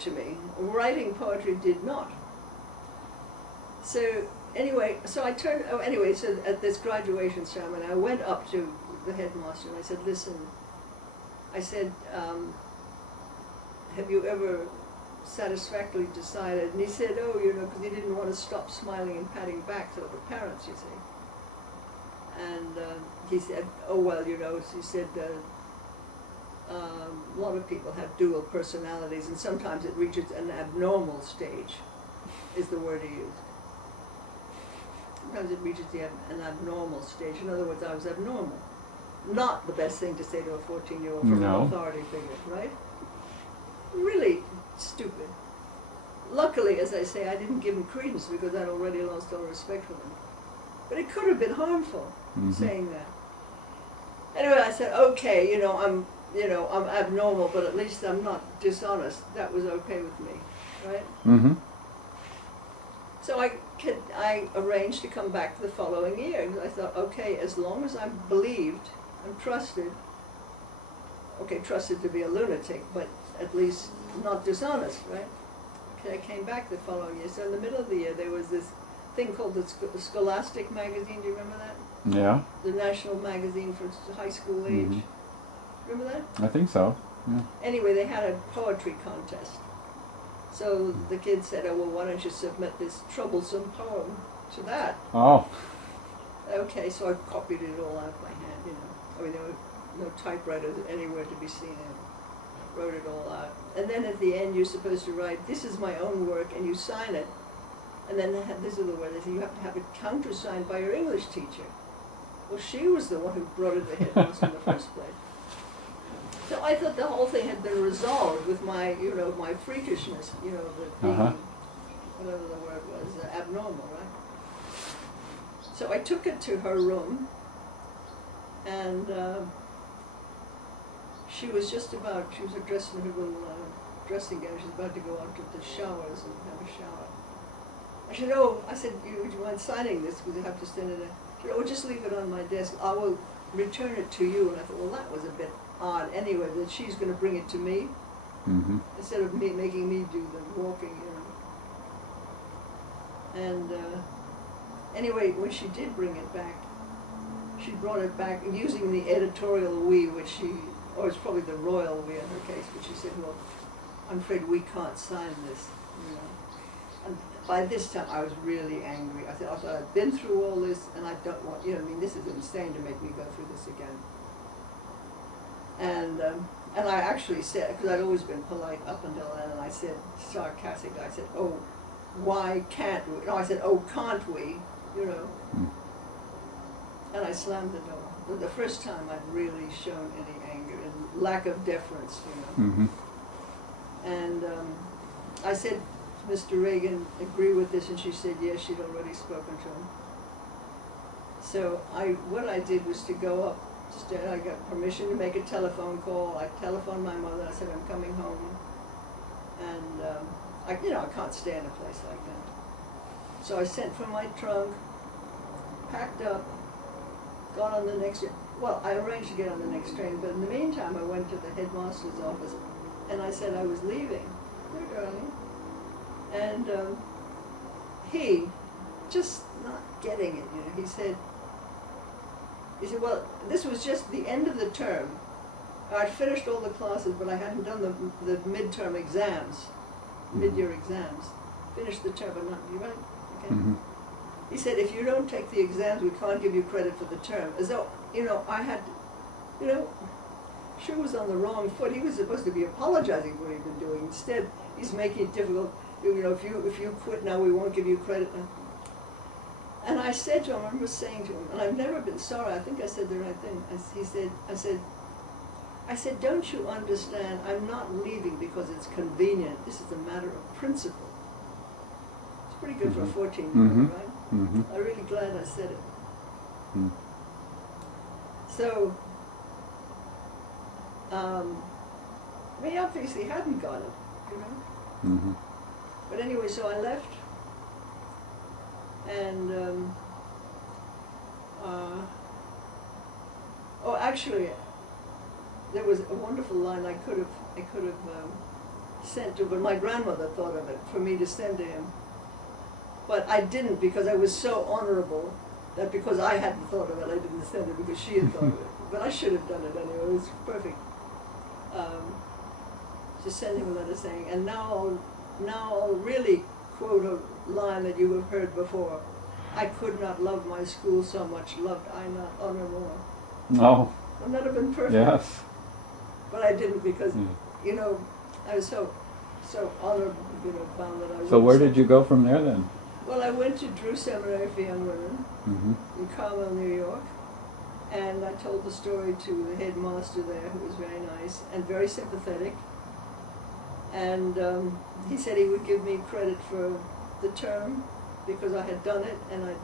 to me. Writing poetry did not. So anyway, so I turned, so at this graduation ceremony, I went up to the headmaster and I said, listen, I said, have you ever satisfactorily decided? And he said, oh, you know, because he didn't want to stop smiling and patting back to the parents, you see. And he said, oh, well, you know, he said, a lot of people have dual personalities, and sometimes it reaches an abnormal stage, is the word he used. Sometimes it reaches an abnormal stage. In other words, I was abnormal. Not the best thing to say to a 14-year-old from an authority figure, right? Really stupid. Luckily, as I say, I didn't give him credence because I'd already lost all respect for him. But it could have been harmful, saying that. Anyway, I said, okay, you know, I'm abnormal, but at least I'm not dishonest. That was okay with me, right? Mm-hmm. So I arranged to come back the following year. I thought, okay, as long as I'm believed, I'm trusted. Okay, trusted to be a lunatic, but at least not dishonest, right? Okay, I came back the following year. So in the middle of the year, there was this thing called the Scholastic magazine. Do you remember that? Yeah. The national magazine for high school age. Mm-hmm. Remember that? I think so. Yeah. Anyway, they had a poetry contest. So the kids said, oh, well, why don't you submit this troublesome poem to that? Oh. Okay, so I copied it all out by hand, you know. I mean, there were no typewriters anywhere to be seen. I wrote it all out. And then at the end, you're supposed to write, this is my own work, and you sign it. And then this is the word, you have to have it countersigned by your English teacher. Well, she was the one who brought it to the headmaster in the first place. So I thought the whole thing had been resolved with my, you know, my freakishness, you know, the being, whatever the word was, abnormal, right? So I took it to her room, and she was dressed in her little dressing gown. She was about to go out to the showers and have a shower. I said, would you mind signing this? Because you have to send it in. She said, oh, just leave it on my desk. I will return it to you. And I thought, well, that was a bit odd anyway, that she's going to bring it to me, instead of me making me do the walking, you know. And anyway, when she did bring it back, she brought it back using the editorial we, which it's probably the royal we in her case, but she said, well, I'm afraid we can't sign this, you know. And by this time, I was really angry. I thought I've been through all this, and I don't want, you know, I mean, this is insane to make me go through this again. And I actually said, because I'd always been polite up until then, and I said, sarcastically, I said, oh, why can't we? No, I said, oh, can't we? You know. And I slammed the door. The first time I'd really shown any anger and lack of deference, you know. And I said, Mr. Reagan, agree with this? And she said, yes, she'd already spoken to him. So what I did was to go up. I got permission to make a telephone call. I telephoned my mother. I said, I'm coming home. And, I can't stay in a place like that. So I sent for my trunk, packed up, got on the next, well, I arranged to get on the next train, but in the meantime, I went to the headmaster's office, and I said I was leaving. There, darling. And he, just not getting it, you know, he said, well, this was just the end of the term. I'd finished all the classes, but I hadn't done the midterm exams, mid-year exams. Finished the term, but not, you right? Okay. He said, if you don't take the exams, we can't give you credit for the term. As though, you know, I had, you know, sure was on the wrong foot. He was supposed to be apologizing for what he'd been doing. Instead, he's making it difficult. You know, if you quit now, we won't give you credit. And I said to him, I remember saying to him, and I've never been sorry, I think I said the right thing. I said, don't you understand, I'm not leaving because it's convenient. This is a matter of principle. It's pretty good for a 14-year-old, right? I'm really glad I said it. So, he obviously hadn't got it, you know? But anyway, so I left. And, actually, there was a wonderful line I could have sent to, but my grandmother thought of it for me to send to him. But I didn't because I was so honorable that because I hadn't thought of it, I didn't send it because she had thought of it. But I should have done it anyway. It was perfect. Just send him a letter saying, and now I'll really quote a line that you have heard before. I could not love my school so much, loved I not honor more. No. Wouldn't that have been perfect? Yes. But I didn't because, you know, I was so honored, you know, found that I was. So where did you go from there then? Well, I went to Drew Seminary for Young Women in Carmel, New York, and I told the story to the headmaster there, who was very nice and very sympathetic. And he said he would give me credit for the term because I had done it, and I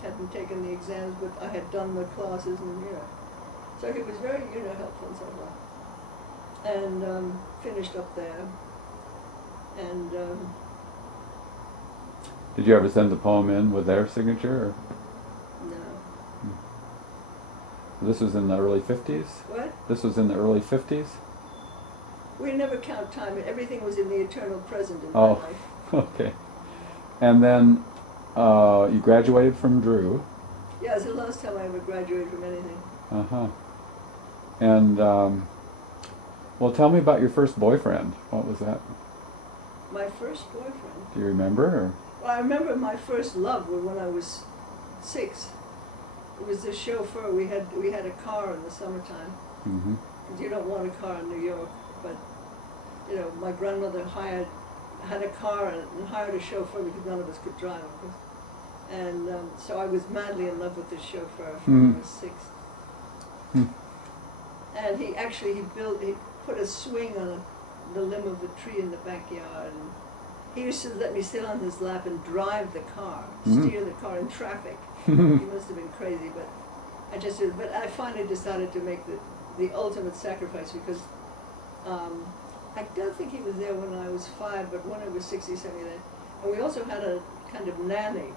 hadn't taken the exams, but I had done the classes, and so he was very, helpful and so forth. And finished up there, and. Did you ever send the poem in with their signature? Or? No. This was in the early 50s? What? This was in the early 50s? We never count time. Everything was in the eternal present in my Oh, life. okay. And then you graduated from Drew. Yeah, it's the last time I ever graduated from anything. Uh-huh. And, well, tell me about your first boyfriend. What was that? My first boyfriend? Do you remember? Or? Well, I remember my first love was when I was 6. It was the chauffeur. We had a car in the summertime. Mm-hmm. You don't want a car in New York, but my grandmother had a car and hired a chauffeur because none of us could drive, of course. And so I was madly in love with this chauffeur when I was 6. And he put a swing on the limb of a tree in the backyard, and he used to let me sit on his lap and drive the car, steer the car in traffic. He must have been crazy, but I finally decided to make the ultimate sacrifice because I don't think he was there when I was 5, but when I was 60, 70 then. And we also had a kind of nanny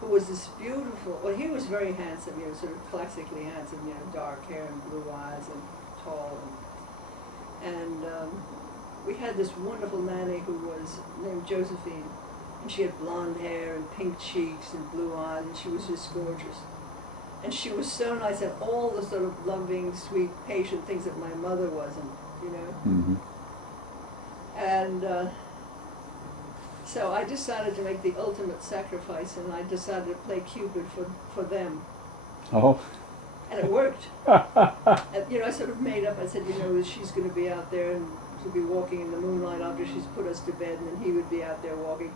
who was this beautiful, well, he was very handsome, sort of classically handsome, dark hair and blue eyes and tall. And we had this wonderful nanny who was named Josephine, and she had blonde hair and pink cheeks and blue eyes, and she was just gorgeous. And she was so nice, and all the sort of loving, sweet, patient things that my mother wasn't, Mm-hmm. And so I decided to make the ultimate sacrifice, and I decided to play Cupid for them. Oh. And it worked. And, I sort of made up, I said, she's going to be out there and she'll be walking in the moonlight after she's put us to bed, and then he would be out there walking.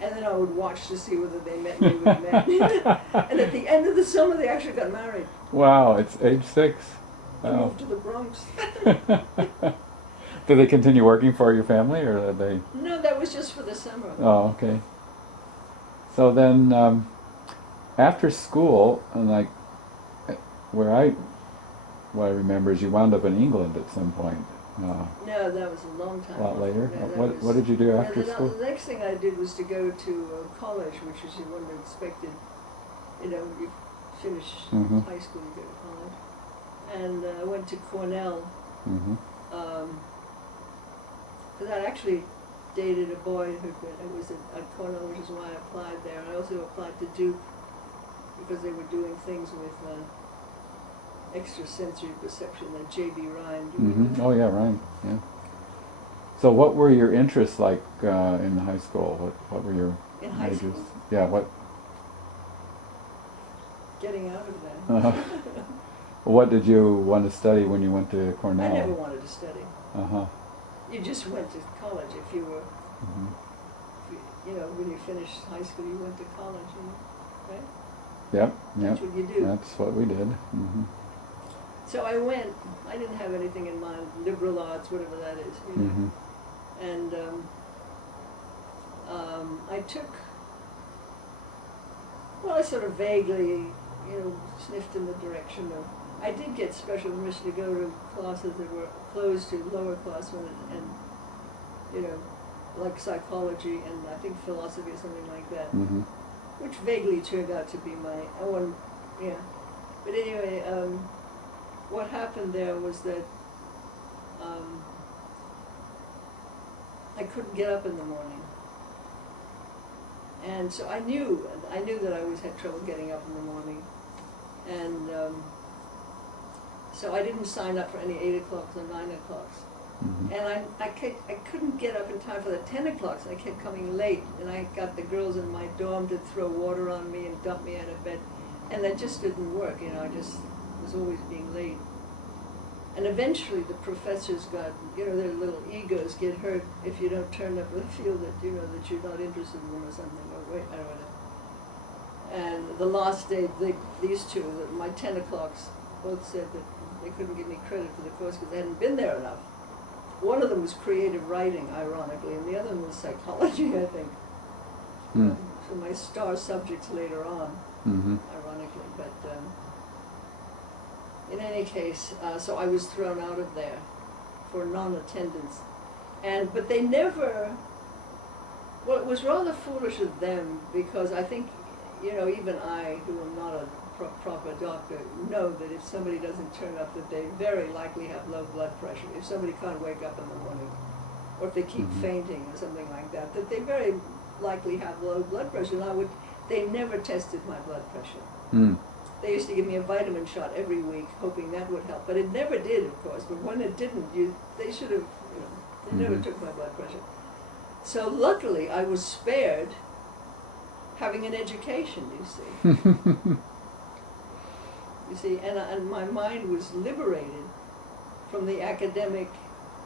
And then I would watch to see whether they met and we would met. And at the end of the summer, they actually got married. Wow, it's age 6. They moved to the Bronx. Did they continue working for your family, or did they? No, that was just for the summer. Oh, okay. So then, after school, and what I remember is you wound up in England at some point. No, that was a long time. A lot later. No, What did you do after school? The next thing I did was to go to college, which is you wouldn't have expected. You finish high school, you go to college. And I went to Cornell. Because I actually dated a boy who was at Cornell, which is why I applied there. I also applied to Duke because they were doing things with extrasensory perception, that J.B. Ryan. Oh yeah, Ryan. Yeah. So what were your interests like in high school? What were your in high majors? School? Yeah. What? Getting out of that. What did you want to study when you went to Cornell? I never wanted to study. Uh-huh. You just went to college if you were, when you finished high school, you went to college, right? Yep. That's what you do. That's what we did. So I went. I didn't have anything in mind, liberal arts, whatever that is, And I took. Well, I sort of vaguely, sniffed in the direction of. I did get special permission to go to classes that were closed to lower classmen, and like psychology and I think philosophy or something like that, which vaguely turned out to be my own, But anyway, what happened there was that I couldn't get up in the morning. And so I knew that I always had trouble getting up in the morning. And so I didn't sign up for any 8 o'clocks or 9 o'clocks. Mm-hmm. And I couldn't get up in time for the 10 o'clocks. I kept coming late, and I got the girls in my dorm to throw water on me and dump me out of bed. And that just didn't work, you know, I just was always being late. And eventually the professors got, you know, their little egos get hurt if you don't turn up. They feel that, you know, that you're not interested in them or something. Or wait, I don't know. And the last day, these two, my 10 o'clocks, both said that they couldn't give me credit for the course because they hadn't been there enough. One of them was creative writing, ironically, and the other one was psychology, I think. Mm. So my star subjects later on, Mm-hmm. ironically. But in any case, so I was thrown out of there for non-attendance. But they never, well, it was rather foolish of them because I think, you know, even I, who am not a proper doctor, know that if somebody doesn't turn up, that they very likely have low blood pressure. If somebody can't wake up in the morning, or if they keep Mm-hmm. fainting or something like that, that they very likely have low blood pressure. And they never tested my blood pressure. Mm. They used to give me a vitamin shot every week, hoping that would help. But it never did, of course. But when it didn't, they should have, you know, they never Mhm. took my blood pressure. So luckily, I was spared having an education, you see. You see, and my mind was liberated from the academic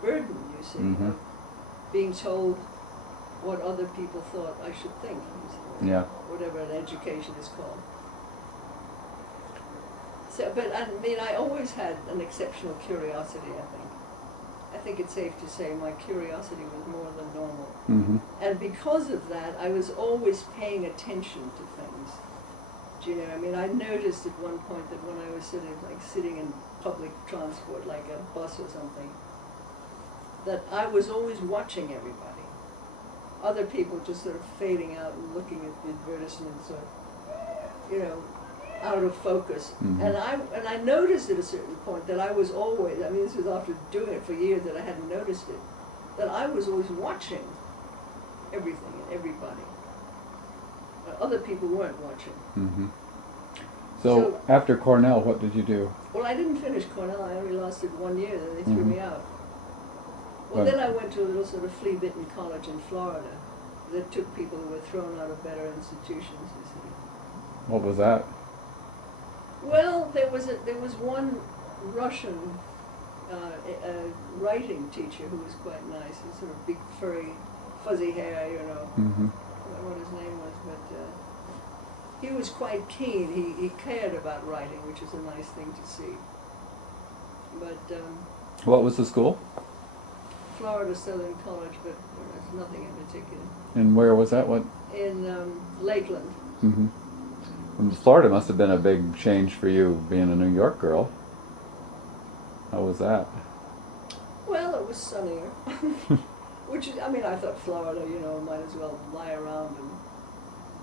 burden, you see, Mhm. of being told what other people thought I should think, you see, Yeah. whatever an education is called. So, but I mean, I always had an exceptional curiosity, I think. I think it's safe to say my curiosity was more than normal. Mm-hmm. And because of that, I was always paying attention to things. Do you know, I mean, I noticed at one point that when I was sitting in public transport, like a bus or something, that I was always watching everybody. Other people just sort of fading out and looking at the advertisements or, you know, out of focus. Mhm. And I noticed at a certain point that I was always, I mean, this was after doing it for years that I hadn't noticed it, that I was always watching everything and everybody. Other people weren't watching. Mm-hmm. So after Cornell, what did you do? Well, I didn't finish Cornell. I only lasted 1 year, then they threw Mhm. me out. Well, then I went to a little sort of flea-bitten college in Florida that took people who were thrown out of better institutions, you see. What was that? Well, there was one Russian writing teacher who was quite nice. He was sort of big, furry, fuzzy hair, you know. Mm-hmm. I don't know what his name was, but he was quite keen. He cared about writing, which is a nice thing to see. But What was the school? Florida Southern College, but there's nothing in particular. And where was that? What? In Lakeland. Mm-hmm. Florida must have been a big change for you, being a New York girl. How was that? Well, it was sunnier. Which is, I mean, I thought Florida, you know, might as well lie around,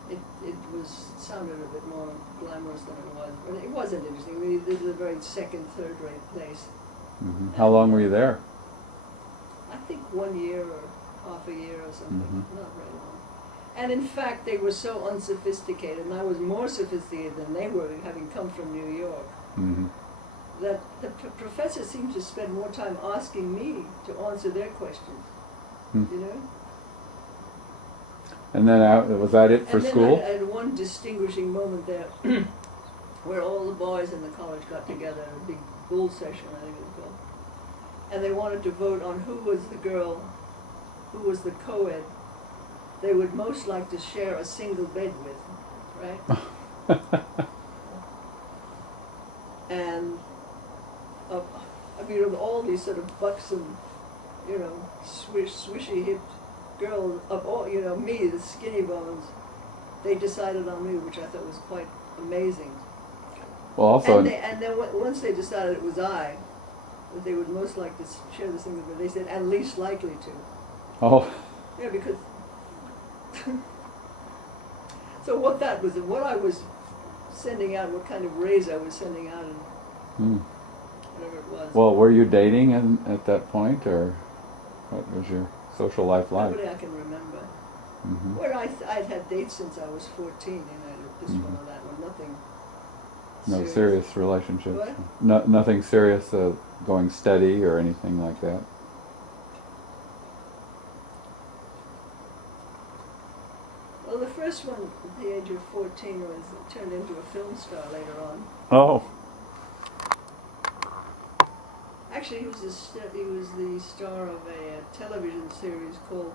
and it sounded a bit more glamorous than it was. But it wasn't interesting. I mean, this is a very second, third-rate place. Mm-hmm. How long were you there? I think 1 year or half a year or something, Mhm. not very long. And in fact, they were so unsophisticated, and I was more sophisticated than they were, having come from New York, Mm-hmm. that the professor seemed to spend more time asking me to answer their questions, you know? And then was that it for and then school? I had one distinguishing moment there where all the boys in the college got together, a big bull session, I think it was called. And they wanted to vote on who was the girl, who was the co-ed they would most like to share a single bed with, right? And I mean, of all these sort of buxom, you know, swishy hipped girls, of all, you know, me, the skinny bones, they decided on me, which I thought was quite amazing. Well, also. And then once they decided it was I, that they would most like to share the single bed, they said, and least likely to. Oh. Yeah, because. So what I was sending out, what kind of raise I was sending out, and whatever it was. Well, were you dating at that point, or what was your? social life like? Nobody I can remember. Hmm. Well, I'd had dates since I was 14, you know, this one or that one, nothing No serious relationships? What? No, nothing serious, going steady or anything like that? Well, the first one at the age of 14 was turned into a film star later on. Oh. Actually, he was the star of a television series called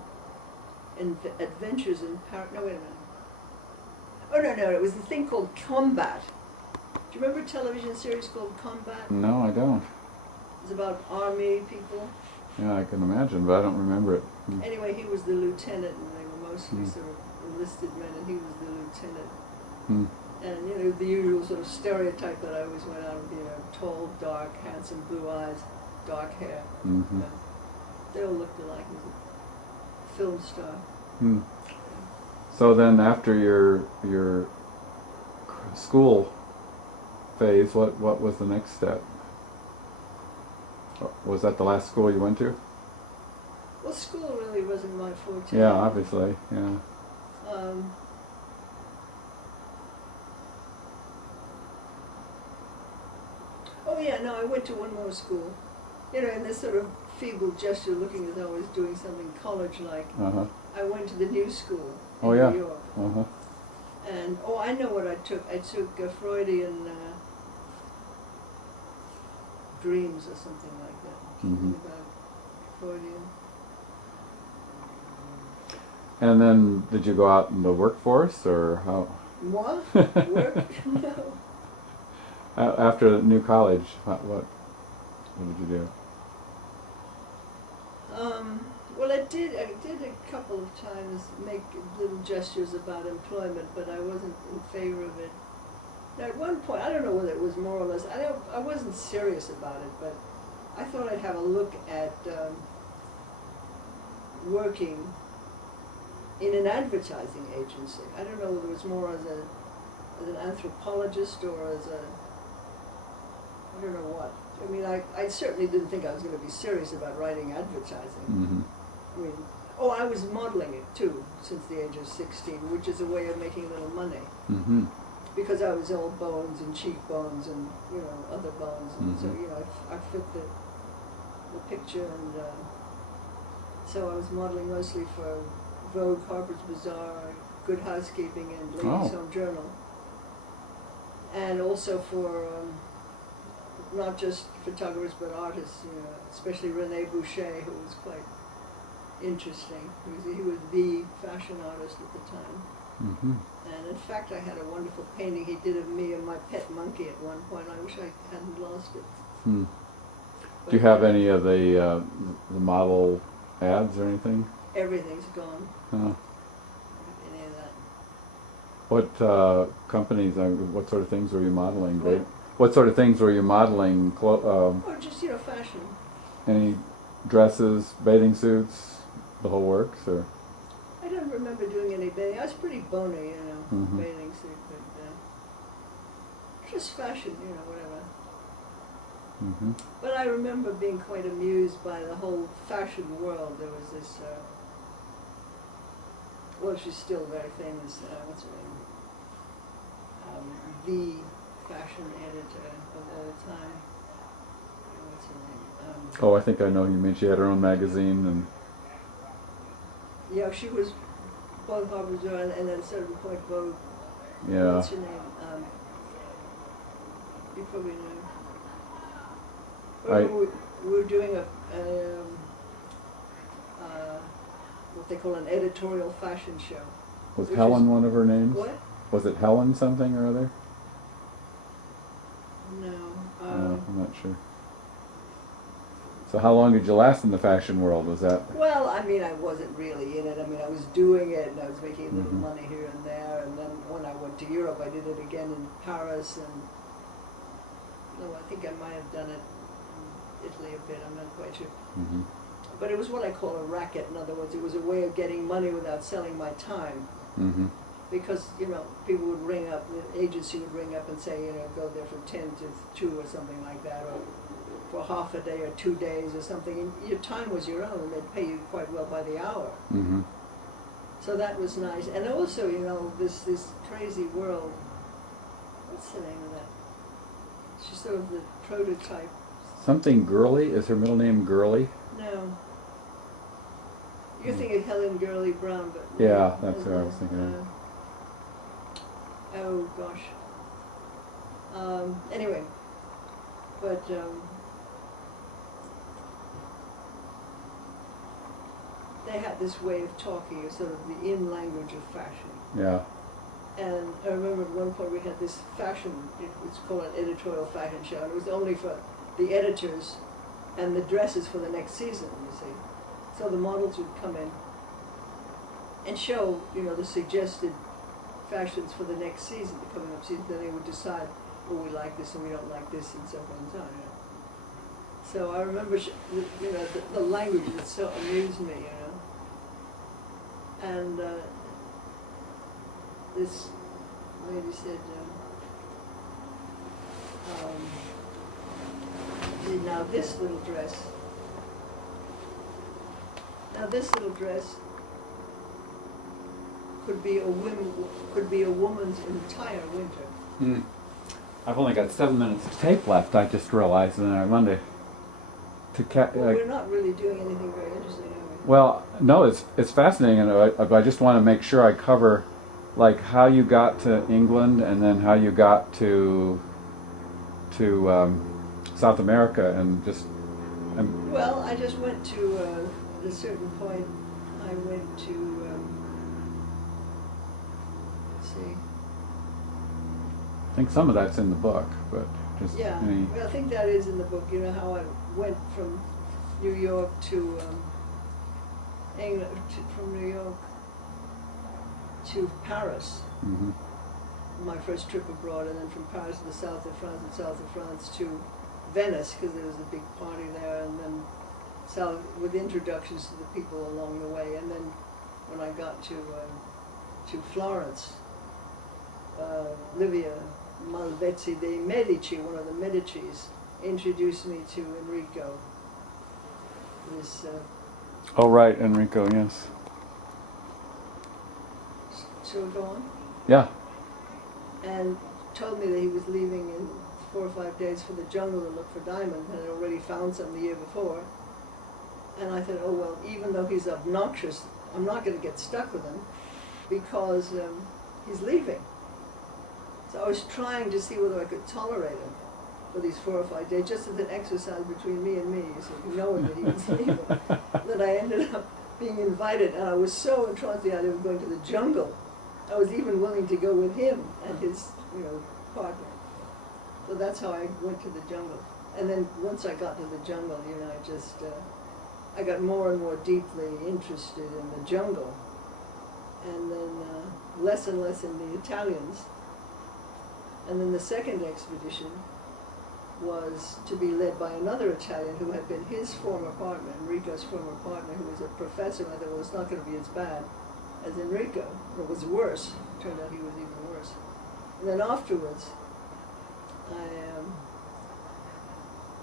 Adventures in Paris. No, wait a minute. Oh, no, it was the thing called Combat. Do you remember a television series called Combat? No, I don't. It was about army people. Yeah, I can imagine, but I don't remember it. Anyway, he was the lieutenant, and they were mostly sort of enlisted men, and he was the lieutenant. Hmm. And, you know, the usual sort of stereotype that I always went out with, you know, tall, dark, handsome, blue eyes, dark hair. Mm-hmm. They all looked alike. He was a film star. Hmm. So then, after your school phase, what was the next step? Was that the last school you went to? Well, school really wasn't my forte. Yeah, obviously, yeah. Oh yeah, no, I went to one more school. You know, in this sort of feeble gesture, looking as though I was doing something college-like. Uh-huh. I went to the new school in Oh, yeah. New York. Uh-huh. And, I know what I took. I took Freudian dreams or something like that. Mhm. About Freudian. And then, did you go out in the workforce, or how? What? Work? No. After new college, what did you do? Well, I did a couple of times make little gestures about employment, but I wasn't in favor of it. Now, at one point, I don't know whether it was more or less, I wasn't serious about it, but I thought I'd have a look at working in an advertising agency. I don't know whether it was more as an anthropologist or as I don't know what. I mean, I certainly didn't think I was going to be serious about writing advertising. Mm-hmm. I mean, I was modeling it too since the age of 16, which is a way of making a little money. Mm-hmm. Because I was all bones and cheekbones and, you know, other bones. And so, you know, I fit the picture. And so I was modeling mostly for Vogue, Harper's Bazaar, Good Housekeeping, and Ladies' Home Journal. And also for not just photographers but artists, you know, especially René Boucher, who was quite interesting. He was the fashion artist at the time. Mm-hmm. And in fact, I had a wonderful painting he did of me and my pet monkey at one point. I wish I hadn't lost it. Hmm. Do you have any of the model ads or anything? Everything's gone. Huh. Any of that. What companies, what sort of things were you modeling? What? What sort of things were you modeling? Just, you know, fashion. Any dresses, bathing suits, the whole works, or? I don't remember doing any bathing. I was pretty bony, you know, Mhm. bathing suit, but just fashion, you know, whatever. Mm-hmm. But I remember being quite amused by the whole fashion world. There was this, well, she's still very famous, what's her name? The fashion editor of all time. What's her name? Oh, I think I know you mean. She had her own magazine, and Yeah, she was both Harper's Bazaar and at a certain point Vogue. yeah. What's her name? You probably know. We were doing what they call an editorial fashion show. Was Helen one of her names? What? Was it Helen something or other? No. I'm not sure. So how long did you last in the fashion world? Was that? Well, I mean, I wasn't really in it. I mean, I was doing it, and I was making a little Mhm. money here and there. And then when I went to Europe, I did it again in Paris, and no, I think I might have done it in Italy a bit. I'm not quite sure. Mm-hmm. But it was what I call a racket. In other words, it was a way of getting money without selling my time. Mm-hmm. Because, you know, people would ring up, the agency would ring up and say, you know, go there from 10 to 2 or something like that, or for half a day or 2 days or something, and your time was your own, and they'd pay you quite well by the hour. Mm-hmm. So that was nice. And also, you know, this crazy world, what's the name of that? She's sort of the prototype. Something Gurley? Is her middle name Gurley? No. You're thinking Helen Gurley Brown, but... Yeah, that's what I was thinking of. Oh, gosh. Anyway, but... they had this way of talking, sort of the in language of fashion. Yeah. And I remember at one point we had this fashion, it's called an editorial fashion show, and it was only for the editors and the dresses for the next season, you see. So the models would come in and show, you know, the suggested fashions for the next season, the coming up season, then they would decide, oh, we like this and we don't like this, and so on and so on. You know. So I remember, you know, the language that so amused me, you know. And this lady said, now this little dress could be a woman's entire winter. Mm. I've only got 7 minutes of tape left, I just realized, and I wondered Well, we're not really doing anything very interesting, are we? Well, no, it's fascinating, and I just want to make sure I cover, like, how you got to England, and then how you got to South America, and just. Well, I just went to at a certain point. I went to let's see. I think some of that's in the book, but just. Yeah, well, I think that is in the book. You know how I went from New York to England, from New York to Paris. Mm-hmm. My first trip abroad, and then from Paris to the south of France, and south of France to Venice, because there was a big party there, and then south with introductions to the people along the way. And then when I got to Florence, Livia Malvezzi de' Medici, one of the Medicis, introduced me to Enrico. This. Oh right, Enrico, yes. Shall we go on? Yeah. And told me that he was leaving in 4 or 5 days for the jungle to look for diamonds, and had already found some the year before. And I thought, oh well, even though he's obnoxious, I'm not going to get stuck with him, because he's leaving. So I was trying to see whether I could tolerate him for these 4 or 5 days, just as an exercise between me and me, so knowing that he was leaving. That I ended up being invited, and I was so entranced with the idea of going to the jungle. I was even willing to go with him and his, you know, partner. So that's how I went to the jungle. And then once I got to the jungle, you know, I just, I got more and more deeply interested in the jungle. And then less and less in the Italians. And then the second expedition was to be led by another Italian who had been his former partner, Enrico's former partner, who was a professor. I thought, well, it's not going to be as bad as Enrico. It was worse. It turned out he was even worse. And then afterwards, I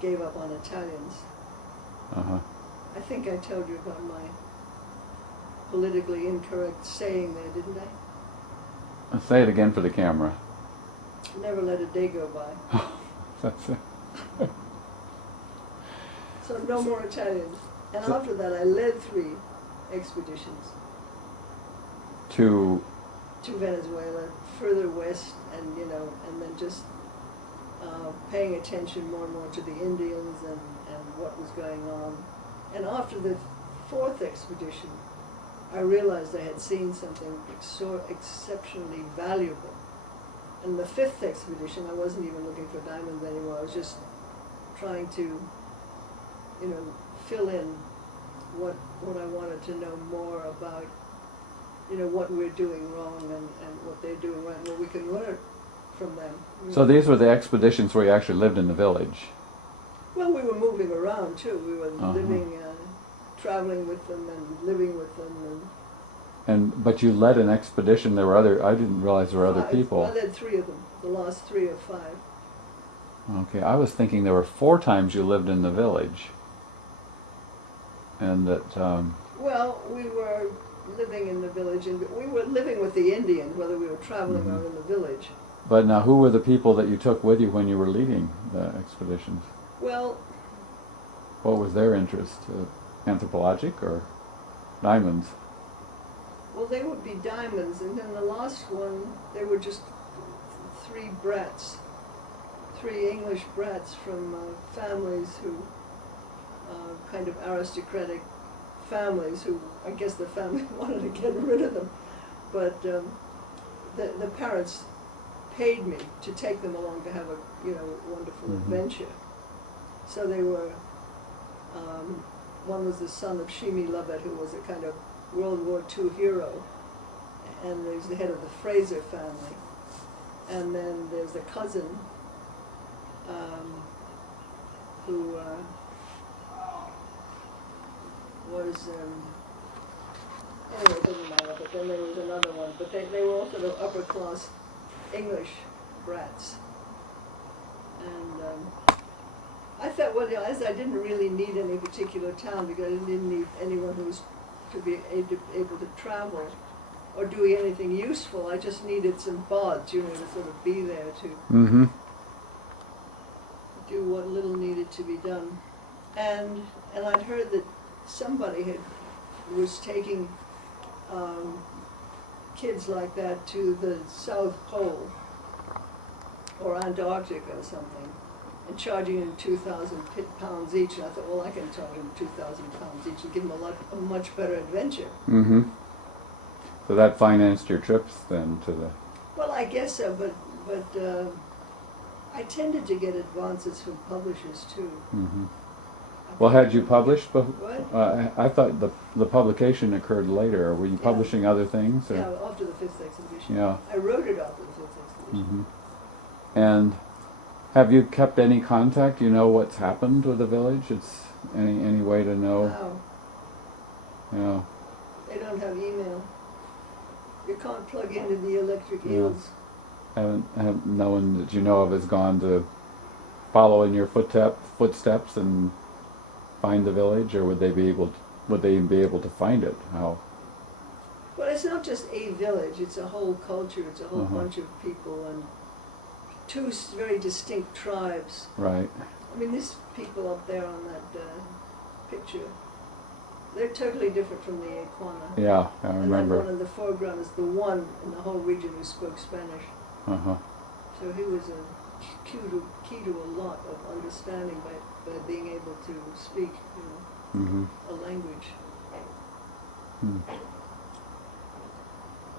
gave up on Italians. Uh-huh. I think I told you about my politically incorrect saying there, didn't I? Say it again for the camera. Never let a day go by. That's it. So no more Italians. And after that, I led 3 expeditions To Venezuela, further west, and you know, and then just paying attention more and more to the Indians and what was going on. And after the 4th expedition, I realized I had seen something so exceptionally valuable. And the 5th expedition, I wasn't even looking for diamonds anymore. I was just trying to, you know, fill in what I wanted to know more about, you know, what we're doing wrong and what they're doing right, and what we can learn from them. So these were the expeditions where you actually lived in the village? Well, we were moving around too. We were Uh-huh. living, traveling with them and living with them. But you led an expedition. There were other. I didn't realize there were other 5. people. I led 3 of them. The last 3 or 5. Okay, I was thinking there were 4 times you lived in the village. And that, Well, we were living in the village, and we were living with the Indians, whether we were traveling Mhm. or in the village. but now who were the people that you took with you when you were leading the expeditions? Well, What was their interest? Anthropologic or diamonds? they would be diamonds, and then the last one, they were just 3 brats, 3 English brats from families who, kind of aristocratic families who, I guess the family wanted to get rid of them, but the parents paid me to take them along to have a wonderful Mhm. adventure. So they were, one was the son of Shimi Lovett, who was a kind of World War II hero, and there's the head of the Fraser family, and then there's a cousin who was, anyway, it doesn't matter, but then there was another one, but they were all sort of upper class English brats. And I thought, well, as I didn't really need any particular town, because I didn't need anyone who was to be able to travel or do anything useful. I just needed some buds, to sort of be there to Mm-hmm. do what little needed to be done. And I'd heard that somebody was taking kids like that to the South Pole or Antarctica or something, and charging them 2,000 pounds each. And I thought, well, I can charge them 2,000 pounds each and give them a much better adventure. Mm-hmm. So that financed your trips then to the... Well, I guess so, but I tended to get advances from publishers too. Mm-hmm. Well, had you published before? What? I thought the publication occurred later. Were you publishing other things? Or? Yeah, after the 5th expedition. Yeah. I wrote it after the 5th expedition. Mm-hmm. And have you kept any contact? You know what's happened with the village? It's any way to know? Wow. Yeah. They don't have email. You can't plug into the electric eels. Haven't no one that you know of has gone to follow in your footsteps and find the village, or would they even be able to find it? How? Well, it's not just a village, it's a whole culture, it's a whole Uh-huh. bunch of people, and 2 very distinct tribes. Right. I mean, these people up there on that picture, they're totally different from the Aquana. Yeah, I And that remember. one in the foreground is the one in the whole region who spoke Spanish. Uh-huh. So he was a key to a lot of understanding by being able to speak, Mm-hmm. a language. Hmm.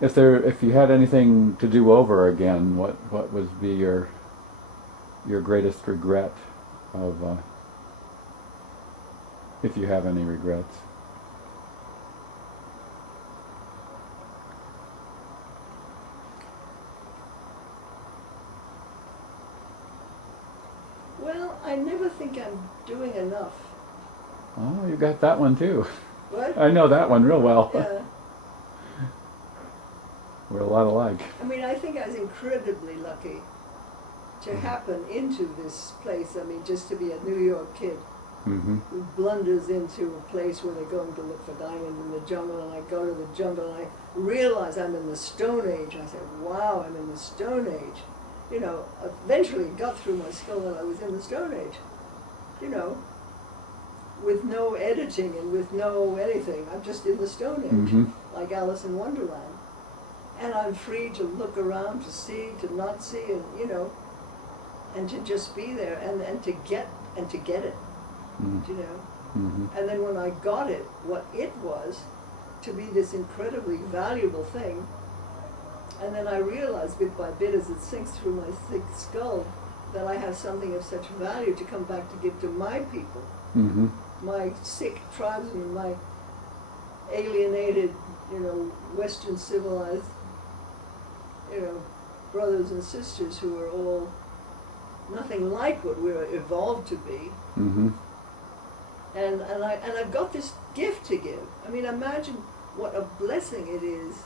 If you had anything to do over again, what would be your greatest regret of, if you have any regrets? Well, I never think I'm doing enough. Oh, you got that one too. What? I know that one real well. Yeah. We're a lot alike. I mean, I think I was incredibly lucky to happen into this place. I mean, just to be a New York kid Mm-hmm. who blunders into a place where they're going to look for diamonds in the jungle, and I go to the jungle and I realize I'm in the Stone Age. I said, wow, I'm in the Stone Age. Eventually it got through my skull that I was in the Stone Age. With no editing and with no anything. I'm just in the Stone Age, Mm-hmm. like Alice in Wonderland. And I'm free to look around, to see, to not see, and to just be there and to get it. Mm-hmm. Mm-hmm. And then when I got it, what it was, to be this incredibly valuable thing, and then I realized bit by bit as it sinks through my thick skull that I have something of such value to come back to give to my people, Mm-hmm. my sick tribesmen, my alienated, Western civilized, brothers and sisters who are all nothing like what we're evolved to be. Mm-hmm. And I've got this gift to give. I mean, imagine what a blessing it is